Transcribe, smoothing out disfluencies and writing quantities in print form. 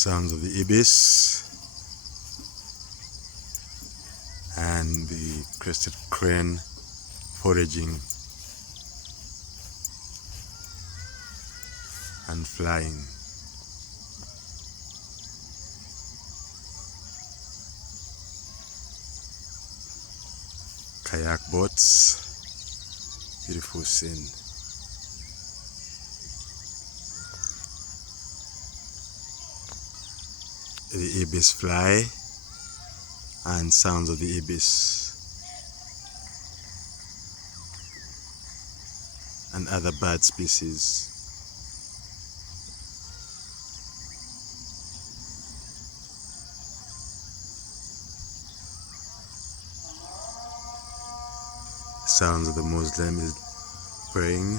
Sounds of the Ibis and the crested crane foraging and flying. Kayak boats, beautiful scene. The Ibis fly and sounds of the Ibis and other bird species. Sounds of the Muslim is praying.